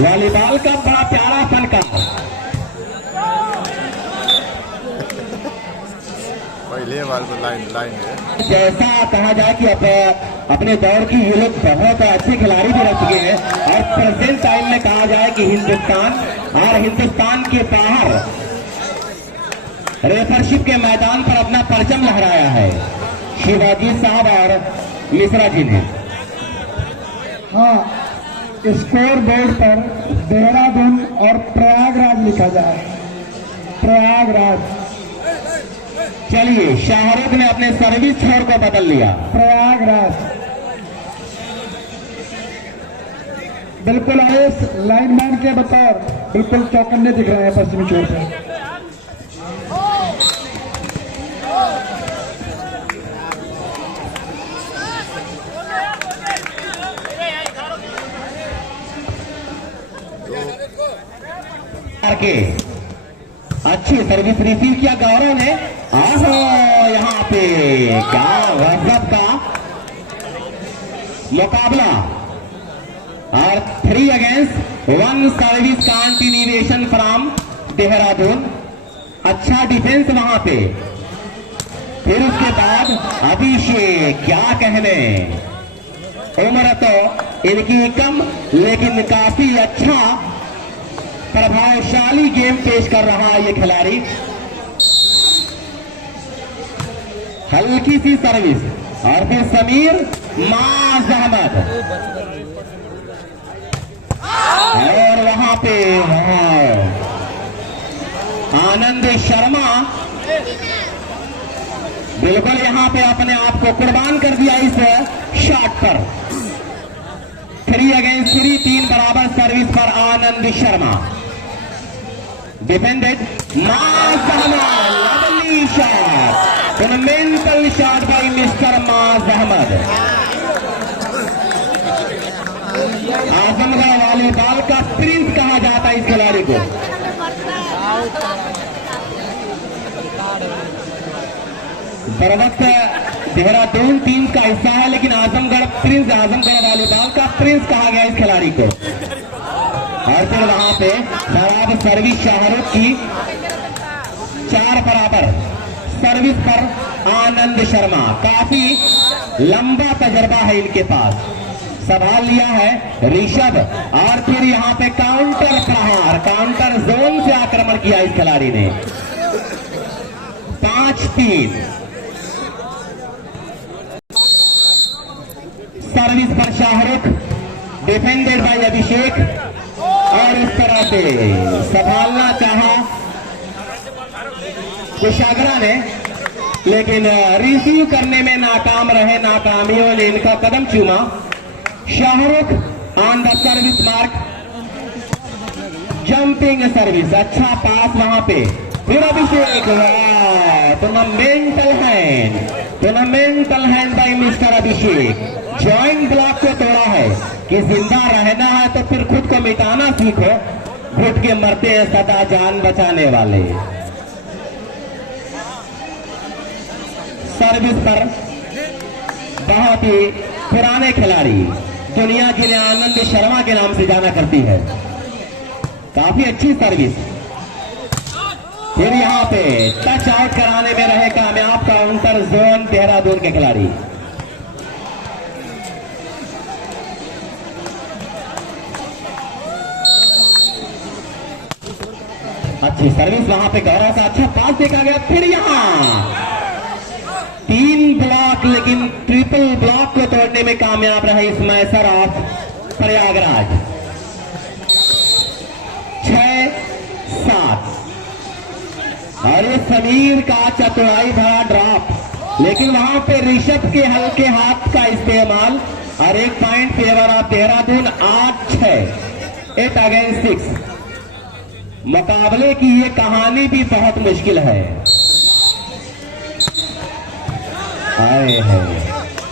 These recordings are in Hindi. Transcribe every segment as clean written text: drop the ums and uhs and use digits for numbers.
वॉलीबॉल का बड़ा प्यारा फन का पहले वाला लाइन है। जैसा कहा जाए कि अपने दौर की ये लोग बहुत अच्छे खिलाड़ी भी रह चुके हैं और प्रेजेंट टाइम में कहा जाए कि हिंदुस्तान के बाहर रेफरशिप के मैदान पर अपना परचम लहराया है शिवाजी साहब और मिश्रा जी ने। हाँ, स्कोर बोर्ड पर देहरादून और प्रयागराज लिखा जाए, प्रयागराज। चलिए, शाहरुख ने अपने सर्विस छोर को बदल लिया, प्रयागराज। बिल्कुल आयुष लाइनमैन के बतौर बिल्कुल चौकन्ने दिख रहे हैं पश्चिमी छोर से। के अच्छी सर्विस रिसीव किया गौरव ने। आहो, यहाँ पे क्या गजब का मुकाबला और 3 against 1 service continuation from Dehradun. अच्छा डिफेंस वहां पे। फिर उसके बाद अभिषेक, क्या कहने, उम्र तो इनकी कम लेकिन काफी अच्छा प्रभावशाली गेम पेश कर रहा है ये खिलाड़ी। हल्की सी सर्विस और फिर समीर माज अहमद और वहां पे आनंद शर्मा बिल्कुल यहां पे अपने आप को कुर्बान कर दिया इस शॉट पर। 3 अगेंस्ट 3, 3 बराबर सर्विस पर आनंद Sharma. Defended Maaz Ahmed, lovely shot, fundamental shot by mister Maaz Ahmed. Azamgarh volleyball का प्रिंस कहा जाता है इस खिलाड़ी को। बरवक्त देहरादून टीम का हिस्सा है लेकिन आजमगढ़ वॉलीबॉल का प्रिंस कहा गया इस खिलाड़ी को। और फिर वहां पे खराब सर्विस शाहरुख की, 4 बराबर सर्विस पर आनंद शर्मा। काफी लंबा तजर्बा है इनके पास। संभाल लिया है ऋषभ और फिर यहाँ पे काउंटर प्रहार, काउंटर जोन से आक्रमण किया इस खिलाड़ी ने। 5-3 सर्विस पर शाहरुख, डिफेंडेड बाय अभिषेक और इस तरह से संभालना चाहा कुशाग्रा ने लेकिन रिसीव करने में नाकाम रहे। नाकामियों ने इनका कदम चूमा। Shahrukh on the service mark, jumping service, अच्छा पास वहां पे। फिर अभिषेक, टूर्नामेंटल हैंड बाय मिस्टर अभिषेक। जॉइंट ब्लॉक को तोड़ा है कि जिंदा रहना है तो फिर खुद को मिटाना सीखो, घुट के मरते हैं सदा जान बचाने वाले। सर्विस पर बहुत ही पुराने खिलाड़ी, दुनिया जिन्हें आनंद शर्मा के नाम से जाना करती है। काफी अच्छी सर्विस। फिर यहाँ पे टच आउट कराने में रहे कामयाब काउंटर जोन देहरादून के खिलाड़ी। अच्छी सर्विस वहां पे गौरव का अच्छा पास देखा गया। फिर यहाँ 3 ब्लॉक लेकिन ट्रिपल ब्लॉक को तोड़ने में कामयाब रहे इस मैसर ऑफ प्रयागराज। 6-7 और ये समीर का चतुराई भरा ड्रॉप लेकिन वहां पे ऋषभ के हल्के हाथ का इस्तेमाल और 1 point favour of Dehradun. 8-6 8 against 6। मुकाबले की ये कहानी भी बहुत मुश्किल है। आए हैं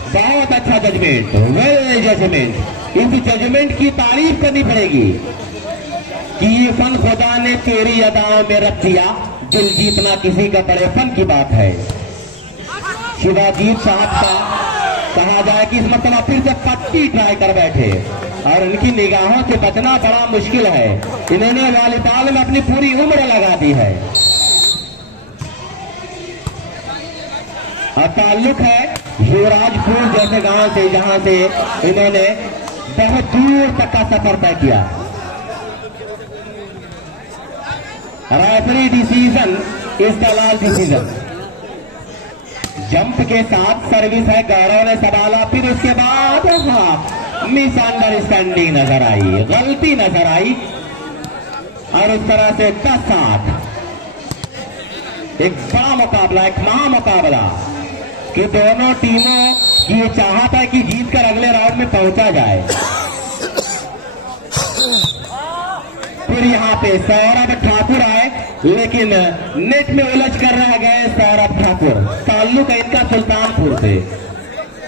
बहुत अच्छा जजमेंट, वेल जजमेंट। इस जजमेंट की तारीफ करनी पड़ेगी कि ये फन खुदा ने तेरी अदाओं में रख दिया। दिल जीतना किसी का बड़े फन की बात है। शिवाजी साहब का कहा जाए कि इस मतलब फिर से पट्टी ट्राई कर बैठे और उनकी निगाहों से बचना बड़ा मुश्किल है। इन्होंने वॉलीबॉल में अपनी पूरी उम्र लगा दी है और ताल्लुक है युवराजपुर जैसे गांव से, जहां से इन्होंने बहुत दूर तक का सफर तय किया। Referee decision is the last decision. Jump के साथ सर्विस है, गौरव ने संभाला, फिर उसके बाद हाँ मिसअंडरस्टैंडिंग नजर आई, गलती नजर आई और उस तरह से 10-8 एक बड़ा मुकाबला, एक महामुकाबला कि दोनों टीमों की ये चाहत है कि जीतकर अगले राउंड में पहुंचा जाए। फिर यहाँ पे सौरभ ठाकुर आए लेकिन नेट में उलझ कर रह गए सौरभ ठाकुर। ताल्लुक है इनका सुल्तानपुर से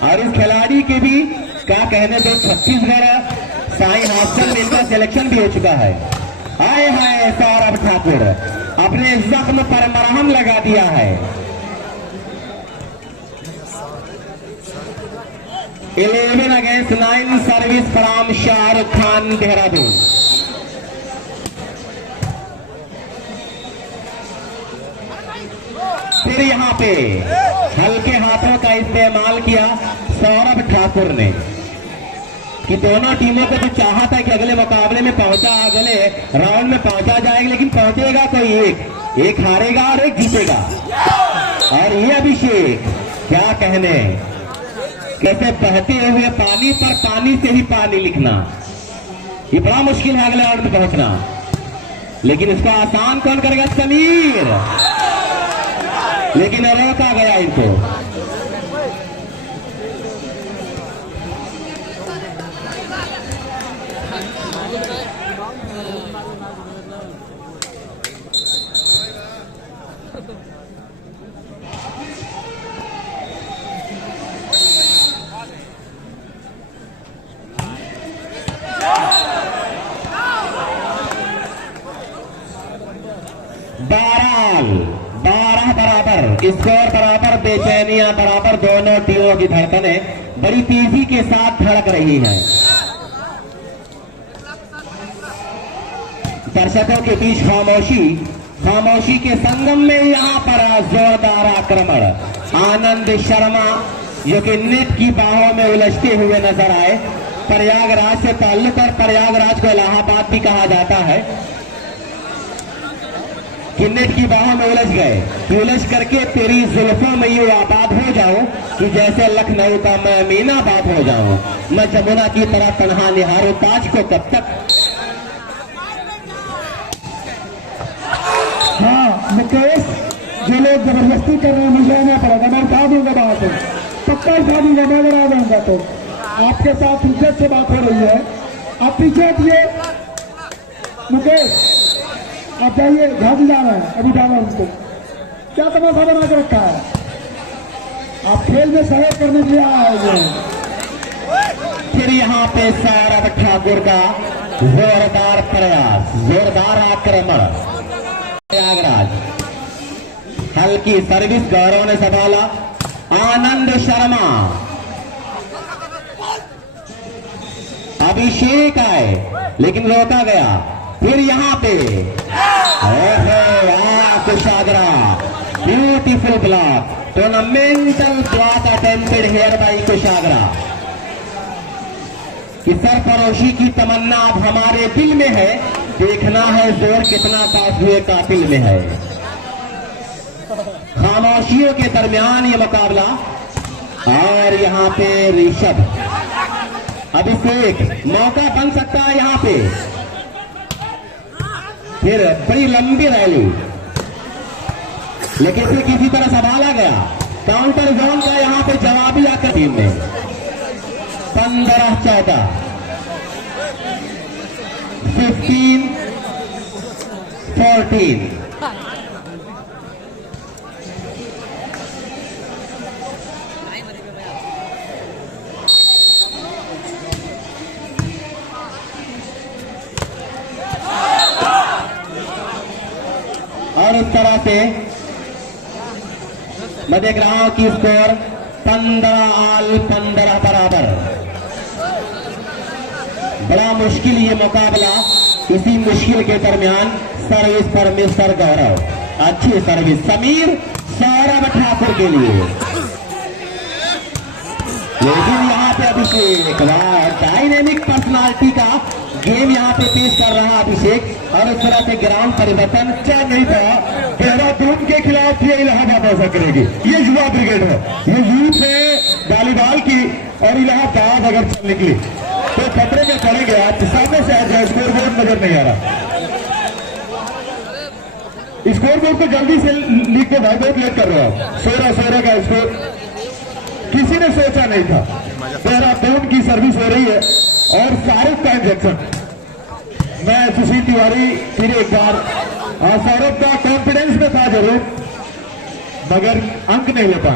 और इस खिलाड़ी के भी क्या कहने दो, छत्तीसगढ़ साई हॉस्टल में इनका सिलेक्शन भी हो चुका है। आए हाय सौरभ ठाकुर अपने जख्म पर मरहम लगा दिया है। 11 against 9 service from Shahrukh Khan Dehradun. फिर यहाँ पे हल्के हाथों का इस्तेमाल किया सौरभ ठाकुर ने कि दोनों टीमों को तो चाहता है कि अगले मुकाबले में पहुंचा, अगले राउंड में पहुंचा जाएगा, लेकिन पहुंचेगा कोई एक हारेगा और एक जीतेगा। और ये अभिषेक क्या कहने, कैसे बहते हुए पानी पर पानी से ही पानी लिखना, ये बड़ा मुश्किल है अगले राउंड में पहुंचना, लेकिन इसको आसान कौन करेगा? समीर, लेकिन रोका गया इनको। स्कोर बराबर, बेचैनियां बराबर, दोनों टीमों की धड़कनें बड़ी तेजी के साथ धड़क रही हैं। दर्शकों के बीच खामोशी के संगम में यहाँ पर जोरदार आक्रमण। आनंद शर्मा जो कि नेट की बाहों में उलझते हुए नजर आए। प्रयागराज से ताल्लुक और प्रयागराज को इलाहाबाद भी कहा जाता है कि नेट की बाहों में उलझ गए कि उलझ करके तेरी जुल्फों में यूं आबाद हो जाऊं कि जैसे लखनऊ का मैं अमीनाबाद हो जाऊं। मैं जमुना की तरह तन्हा निहारूं ताज को कब तक। हाँ मुकेश, जो लोग जबरदस्ती कर रहे हैं मुझे आना पड़ेगा, मैं उठा दूंगा बात, पक्का उठा दूंगा, मैं अगर आ जाऊंगा तो। आपके साथ इज्जत से बात हो रही है, आप पीछे हटिए। मुकेश आप जाइए, झांसी जा रहे हैं, अभी जाना उनको। क्या तमाशा बना के रखा है? आप खेल में सहयोग करने के लिए आए हैं। फिर यहाँ पे सौरभ ठाकुर का जोरदार प्रयास, जोरदार आक्रमण। प्रयागराज हल्की सर्विस, गौरव ने संभाला। आनंद शर्मा, अभिषेक आए लेकिन रोका गया। फिर यहाँ पे कुशाग्रा, ब्यूटीफुल ब्लॉक, टूर्नामेंटल block attempted here by Kushagra. कि सरफरोशी की तमन्ना अब हमारे दिल में है, देखना है जोर कितना पास हुए कातिल में है। खामोशियों के दरमियान ये मुकाबला। और यहाँ पे ऋषभ, अभिषेक, मौका बन सकता है यहाँ पे। फिर बड़ी लंबी रैली, लेकिन इसे किसी तरह संभाला गया। काउंटर जोन का यहाँ पे जवाबी आकर टीम में 15-14, 15-14। और इस तरह से मैं देख रहा हूं कि स्कोर 15 बराबर। बड़ा मुश्किल ये मुकाबला। इसी मुश्किल के दरमियान सर्विस पर मिस्टर गौरव, अच्छी सर्विस समीर सौरभ ठाकुर के लिए, लेकिन यहाँ पे अभिषेक डायनेमिक पर्सनालिटी का गेम यहाँ पे पेश कर रहा है अभिषेक। और इस तरह से ग्राउंड परिवर्तन चल नहीं था। देहरादून के खिलाफ ये इलाहाबाद ऐसा करेगी। ये युवा ब्रिगेड है, ये यूथ है वॉलीबॉल की, और इलाहाबाद अगर चल निकली तो खतरे में पड़ेंगे। आप सामने से आ जाए, स्कोर बोर्ड नजर नहीं आ रहा। स्कोर बोर्ड को जल्दी से लिख दो भाई, बहुत लेट कर रहे हो। 16 का स्कोर किसी ने सोचा नहीं था। देहरादून की सर्विस हो रही है और शाहरुख का इंजेक्शन। मैं सुशील तिवारी फिर एक बार, सौरभ का कॉन्फिडेंस में था जरूर, मगर अंक नहीं लेता।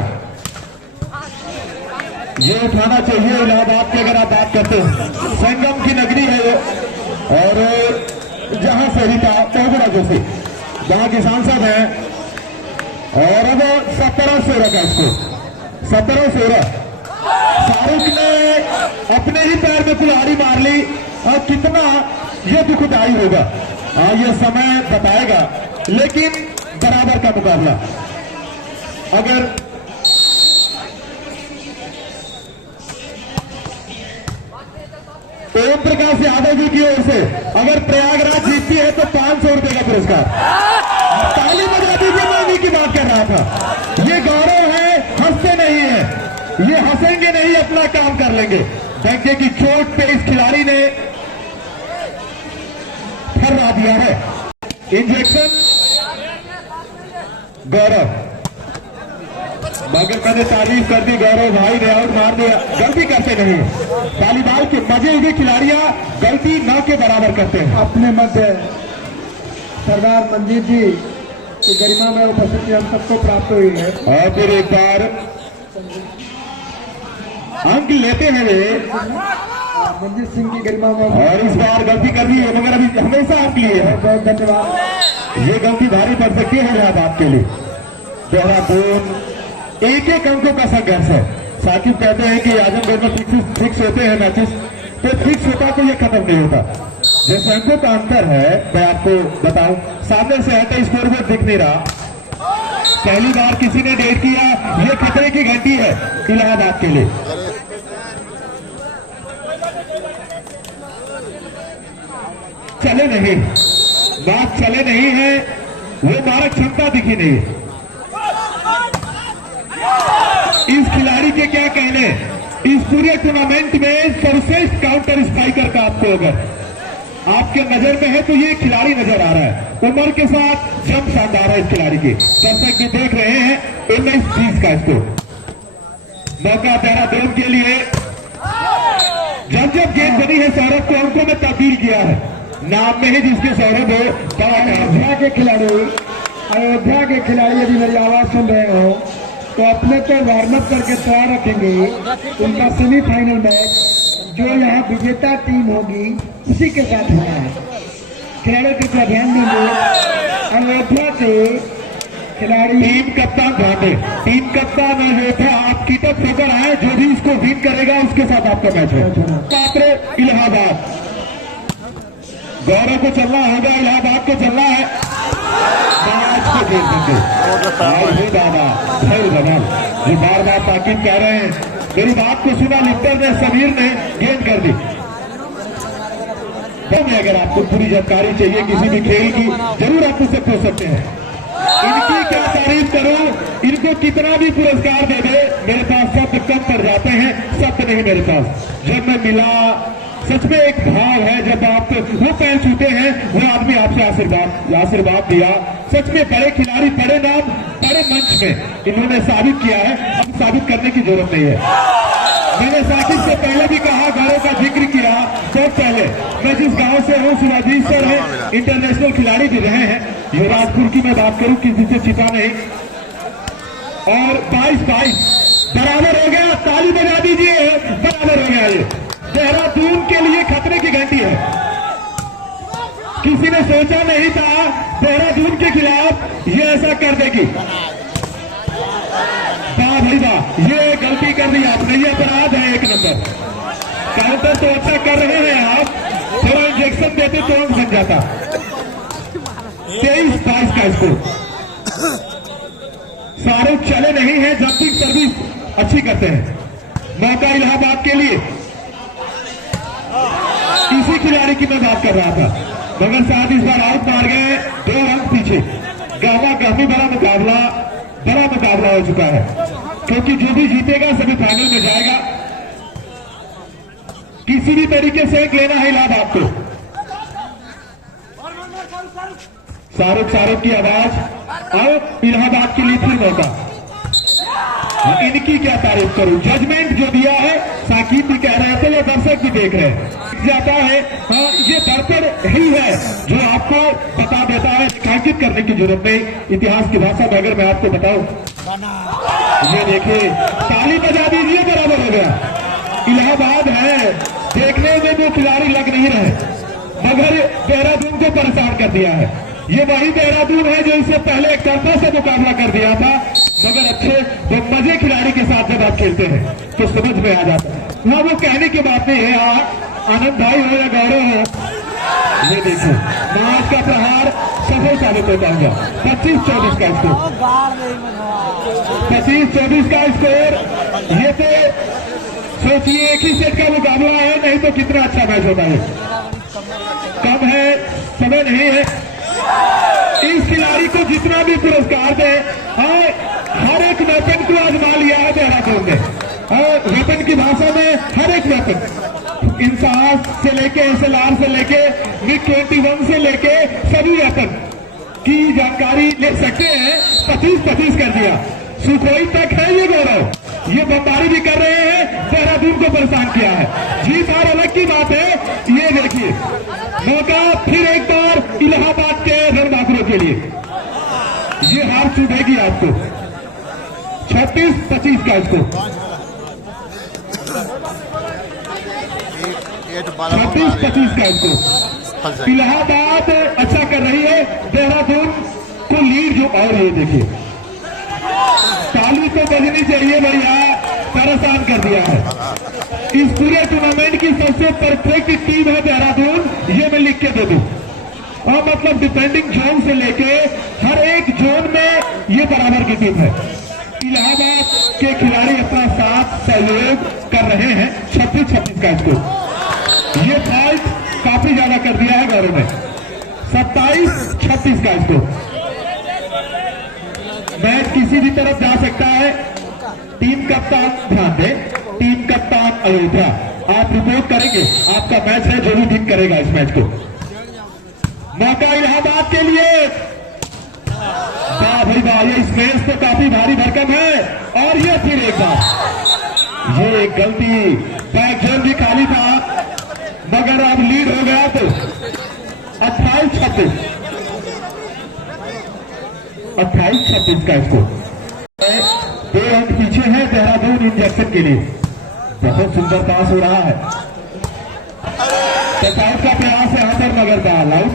ये उठाना चाहिए इलाहाबाद की। अगर आप बात करते हैं, संगम की नगरी है ये, और जहां से ही था तोगड़ा जोशी, जहां के सांसद हैं। और अब 17-16 का स्कोर, 17-16। शाहरुख ने अपने ही पैर में कुल्हाड़ी मार ली, और कितना ये दुखदायी होगा ये समय बताएगा। लेकिन बराबर का मुकाबला, अगर ओम प्रकाश यादव जी की ओर से अगर प्रयागराज जीतती है तो 500 रुपए का पुरस्कार। ताली बजा दीजिए, मैं उन्हीं की बात कर रहा था। ये गौरव है, हंसते नहीं है, ये हंसेंगे नहीं, अपना काम कर लेंगे। डंके की चोट पे इस खिलाड़ी ने फर्रा दिया है। इंजेक्शन गौरव, मगर मैंने तारीफ कर दी, गौरव भाई ने आउट मार दिया। गलती करते नहीं, वॉलीबॉल के मजे हुए खिलाड़ियां गलती न के बराबर करते हैं। अपने मध्य सरदार मंजीत जी की गरिमा में उपस्थिति हम सबको प्राप्त हुई है। और फिर एक बार अंक लेते हैं वे, मंजीत सिंह की गरिमा में, और इस बार गलती कर दी है, मगर अभी हमेशा अंक लिए हैं। बहुत धन्यवाद। ये गलती भारी पड़ सकती है इलाहाबाद के लिए। देहरादून एक अंकों का संघर्ष है। साकिब कहते हैं कि आजमगढ़ में फिक्स होते हैं मैचेस, तो फिक्स होता तो ये खत्म नहीं होता। जैसे अंकों का अंतर है, मैं आपको बताऊं, सामने से है तो स्कोर बोर्ड दिख नहीं रहा। पहली बार किसी ने डेट किया, ये खतरे की घंटी है इलाहाबाद के लिए। चले नहीं, बात चले नहीं है, वो मारक क्षमता दिखी नहीं। इस खिलाड़ी के क्या कहने, इस पूरे टूर्नामेंट में सर्वश्रेष्ठ काउंटर स्ट्राइकर का आपको अगर आपके नजर में है तो ये खिलाड़ी नजर आ रहा है। उम्र के साथ जम शानदार है इस खिलाड़ी की। दर्शक भी देख रहे हैं 19-20 का स्कोर। मौका देहरादून के लिए। जब गेंद बनी है सौरभ को अंकों में तब्दील किया है, नाम में ही जिसके सौरभ हो। अयोध्या के खिलाड़ी यदि मेरी आवाज सुन रहे हो तो अपने को वार्म अप करके तैयार रखेंगे। उनका सेमीफाइनल मैच जो यहाँ विजेता टीम होगी उसी के साथ होना है। खिलाड़ियों कृपया ध्यान देंगे। अयोध्या से खिलाड़ी, टीम कप्तान भाटे, टीम कप्तान अयोध्या, आप कीटअप होकर आए, जो भी इसको विन करेगा उसके साथ आपका मैच है। पात्र इलाहाबाद, गौरव को चलना होगा, इलाहाबाद को चलना है। आज को देख सके दादा फिर बदल, ये बार बार ताकीद कह रहे हैं। मेरी बात को सुना लिप्टर ने, समीर ने गेंद कर दी। तो मैं अगर आपको पूरी जानकारी चाहिए किसी भी खेल की, जरूर आप मुझसे पूछ सकते हैं। इनकी क्या तारीफ करूं, इनको कितना भी पुरस्कार दे दे, मेरे पास शब्द कम पड़ जाते हैं, शब्द नहीं मेरे पास। जब मैं मिला, सच में एक भाव है, जब आप वो पैर छूते हैं, वो आदमी आपसे आशीर्वाद दिया। सच में बड़े खिलाड़ी, बड़े नाम, बड़े मंच में इन्होंने साबित किया है। अब साबित करने की जरूरत नहीं है। मैंने साकिब से पहले भी कहा, गाँव का जिक्र किया बहुत पहले। मैं जिस गांव से हूँ, शिवाजीत सर है, इंटरनेशनल खिलाड़ी भी रहे हैं। युवराजपुर की मैं बात करूं, किसी से छिपा नहीं। और 22-22 बराबर हो गया। ताली बजा दीजिए, बराबर हो गया। ये देहरादून के लिए खतरे की घंटी है। किसी ने सोचा नहीं था देहरादून के खिलाफ ये ऐसा कर देगी। वाह भाई वाह, ये गलती कर दी आपने, ये अपराध है 1 नंबर। काउंटर तो अच्छा कर रहे हैं आप, थोड़ा इंजेक्शन देते तो अंक बन जाता। 23-22 का स्कोर। शाहरुख चले नहीं है, जंपिंग सर्विस अच्छी करते हैं। मौका इलाहाबाद के लिए, इसी खिलाड़ी की मैं बात कर रहा था, मगर साहब इस बार आउट मार गए, 2 अंक पीछे। गहमा गहमी बड़ा मुकाबला हो चुका है, क्योंकि जो भी जीतेगा सेमीफाइनल में जाएगा। किसी भी तरीके से एक लेना है इलाहाबाद को। शाहरुख की आवाज, और इलाहाबाद के लिए फिर मौका। इनकी क्या तारीफ करूं, जजमेंट जो दिया है, साकिब भी कह रहे थे, ये दर्शक भी देख रहे हैं, जाता है। हाँ, ये दर्पण ही है जो आपको बता देता है, रेखांकित करने की जरूरत नहीं। इतिहास की भाषा में अगर मैं आपको बताऊं, ये देखिए, ताली बजा दीजिए, बराबर हो गया। इलाहाबाद है, देखने में वो खिलाड़ी लग नहीं रहे, मगर देहरादून को परेशान कर दिया है। ये वही देहरादून है जो इससे पहले एक तरफा से मुकाबला कर दिया था, मगर अच्छे वो मजे खिलाड़ी के साथ जब आप खेलते हैं तो समझ में आ जाता है। वहां वो कहने की बात नहीं है, आनंद भाई हो या गौरव हो। ये देखो, मैच का प्रहार सफल साबित होता होगा। 25-24 का स्कोर, 25-24 का स्कोर। ये तो सोचिए एक ही सेट का मुकाबला है, नहीं तो कितना अच्छा मैच होता है। कम है, समय नहीं है। इस खिलाड़ी को जितना भी पुरस्कार दे, हर एक वेपन को आजमा लिया है देहरादून ने। और वेपन की भाषा में हर एक वेपन, इंसास से लेके SLR से लेके MiG-21 से लेके सभी वेपन की जानकारी ले सकते हैं। 25-25 कर दिया, सुखोई तक है ये गौरव। ये बमबारी भी कर रहे हैं, देहरादून को परेशान किया है। जीत हार अलग की बात है। ये देखिए, मौका फिर एक बार इलाहाबाद के रणबांकुरों के लिए। ये हार चुभेगी आपको। 26-25 का स्कोर, 26-25 का स्कोर। इलाहाबाद अच्छा कर रही है, देहरादून को लीड जो। और ये देखिए, ताली तो बजनी चाहिए भैया, परेशान कर दिया है। इस पूरे टूर्नामेंट की सबसे परफेक्ट टीम है देहरादून, ये मैं लिख के दे दूं। और मतलब डिफेंडिंग जोन से लेके हर एक जोन में ये बराबर की टीम है। इलाहाबाद के खिलाड़ी अपना साथ सहयोग कर रहे हैं। 26-26 का स्कोर। ये फॉल्ट काफी ज्यादा कर दिया है गौरव ने। 27-26 का स्कोर। मैच किसी भी तरफ जा सकता है। टीम कप्तान ध्यान दे, टीम कप्तान अयोध्या, आप रिपोर्ट करेंगे, आपका मैच है, जो भी ठीक करेगा इस मैच को। मौका इलाहाबाद के लिए, वाह भाई वाह, ये स्पेस तो काफी भारी भरकम है। और ये फिर एक बार ये गलती, बैक जोन भी खाली था, मगर अब लीड हो गया तो 28-26, 28-26 का स्कोर। 2 अंक पीछे है देहरादून इंजेक्शन के लिए। बहुत सुंदर पास हो रहा है, टचआउट का प्रयास है यहां पर, मगर बॉल आउट।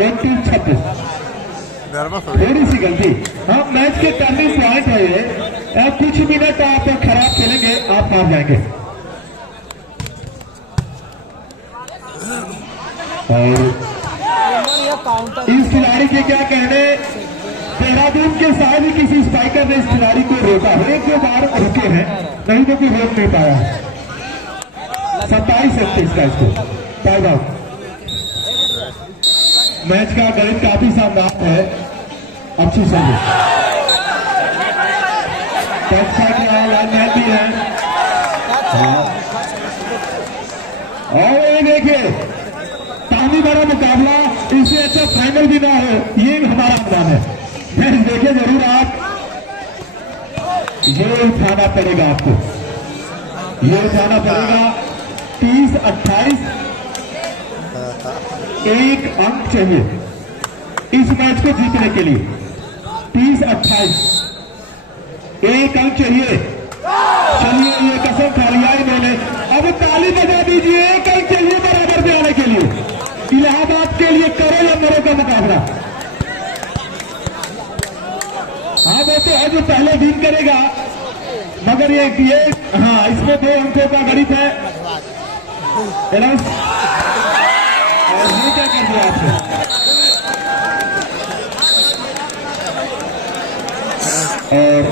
29-26, थोड़ी सी गलती। हाँ, मैच के टर्निंग पॉइंट है ये। कुछ मिनट आप खराब खेलेंगे, आप हार जाएंगे। और इस खिलाड़ी के क्या कहने, देहरादून के शायद ही किसी स्ट्राइकर ने इस खिलाड़ी को रोका है। 1-2 बार रुके हैं, नहीं तो कोई रोक नहीं पाया। 27-31 का स्कोर, टाइम आउट। मैच का गणित काफी शानदार है, अच्छी सर्विस, लाइन भी है। और ये देखिए, तानी बड़ा मुकाबला, इससे अच्छा फाइनल भी ना हो, ये हमारा अनुमान है। मैच देखे जरूर आप। ये उठाना पड़ेगा आपको, ये उठाना पड़ेगा। 30-28, 1 अंक चाहिए इस मैच को जीतने के लिए। 30-28, 1 अंक चाहिए। चलिए, ये कसम खा लिया इन्होंने। अब ताली बजा दीजिए, 1 अंक चाहिए बराबर पे आने के लिए। इलाहाबाद के लिए करो या मरो का मुकाबला। हाँ, वो तो है जो पहले विन करेगा मगर ये हाँ इसमें 2 अंकों का गणित है। प्लस और ये क्या कर दिया आपने? और